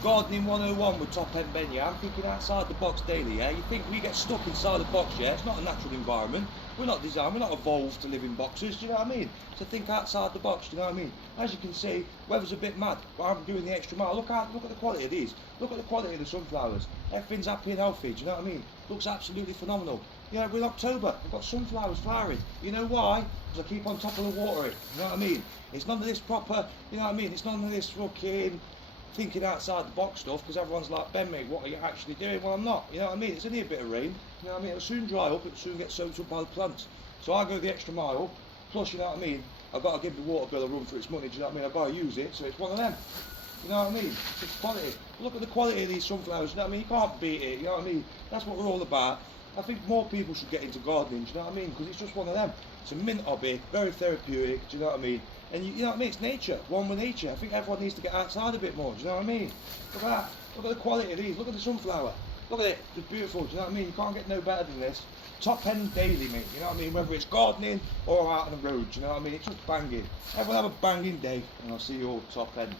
Gardening 101 with Top End Ben, yeah? I'm thinking outside the box daily, yeah? You think we get stuck inside the box, yeah? It's not a natural environment. We're not designed, we're not evolved to live in boxes, do you know what I mean? So think outside the box, do you know what I mean? As you can see, weather's a bit mad, but I'm doing the extra mile. Look at the quality of these. Look at the quality of the sunflowers. Everything's happy and healthy, do you know what I mean? Looks absolutely phenomenal. Yeah, we're in October, I've got sunflowers flowering. You know why? Because I keep on top of the water, you know what I mean? It's none of this proper, you know what I mean? It's none of this fucking thinking outside the box stuff, because everyone's like, Ben mate, what are you actually doing? Well, I'm not, you know what I mean? It's only a bit of rain, you know what I mean? It'll soon dry up, it'll soon get soaked up by the plants. So I go the extra mile, plus, you know what I mean, I've got to give the water bill a run for its money, do you know what I mean? I've got to use it, so it's one of them. You know what I mean? It's quality. Look at the quality of these sunflowers, you know what I mean? You can't beat it, you know what I mean? That's what we're all about. I think more people should get into gardening, do you know what I mean? Because it's just one of them. It's a mint hobby, very therapeutic, do you know what I mean? And you know what I mean? It's nature, one with nature. I think everyone needs to get outside a bit more, do you know what I mean? Look at that. Look at the quality of these. Look at the sunflower. Look at it. It's beautiful, do you know what I mean? You can't get no better than this. Top End daily, mate, you know what I mean? Whether it's gardening or out on the road, do you know what I mean? It's just banging. Everyone have a banging day, and I'll see you all Top End.